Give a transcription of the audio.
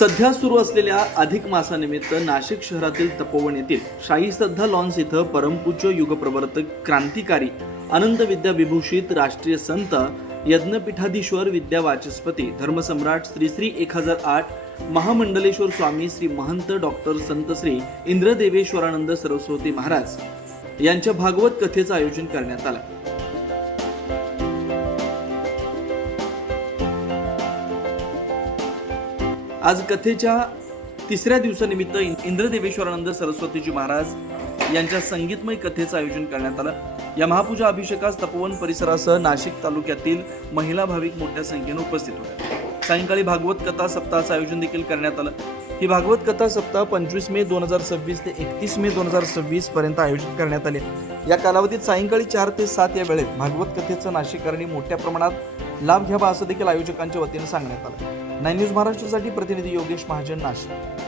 सध्या सुरू असलेल्या अधिक मासानिमित्त नाशिक शहरातील तपोवन येथील शाही श्रद्धा लॉन्स इथं परमपूज्य युगप्रवर्तक क्रांतिकारी अनंत विद्या विभूषित राष्ट्रीय संत यज्ञपीठाधीश्वर विद्या वाचस्पती धर्मसम्राट श्री श्री 1008 महामंडलेश्वर स्वामी श्री महंत डॉक्टर संत श्री इंद्रदेवेश्वरानंद सरस्वती महाराज यांच्या भागवत कथेचं आयोजन करण्यात आलं। आज कथेच्या तिसऱ्या दिवसानिमित्त इंद्रदेवेश्वरानंद सरस्वतीजी महाराज यांच्या संगीतमय कथेचं आयोजन करण्यात आलं। या महापूजा अभिषेकास तपोवन परिसरासह नाशिक तालुक्यातील महिला भाविक मोठ्या संख्येने उपस्थित होत्या। सायंकाळी भागवत कथा सप्ताहाचं आयोजन देखील करण्यात आलं। ही भागवत कथा सप्ताह 25 मे 2026 ते 31 मे 2026 पर्यंत आयोजित करण्यात आले। या कालावधीत सायंकाळी 4 ते 7 या वेळेत भागवत कथेचं नाशिककरांनी मोठ्या प्रमाणात लाभ घ्यावा असं देखील आयोजकांच्या वतीने सांगण्यात आलं। 9 न्यूज महाराष्ट्रासाठी प्रतिनिधी योगेश महाजन, नाशिक।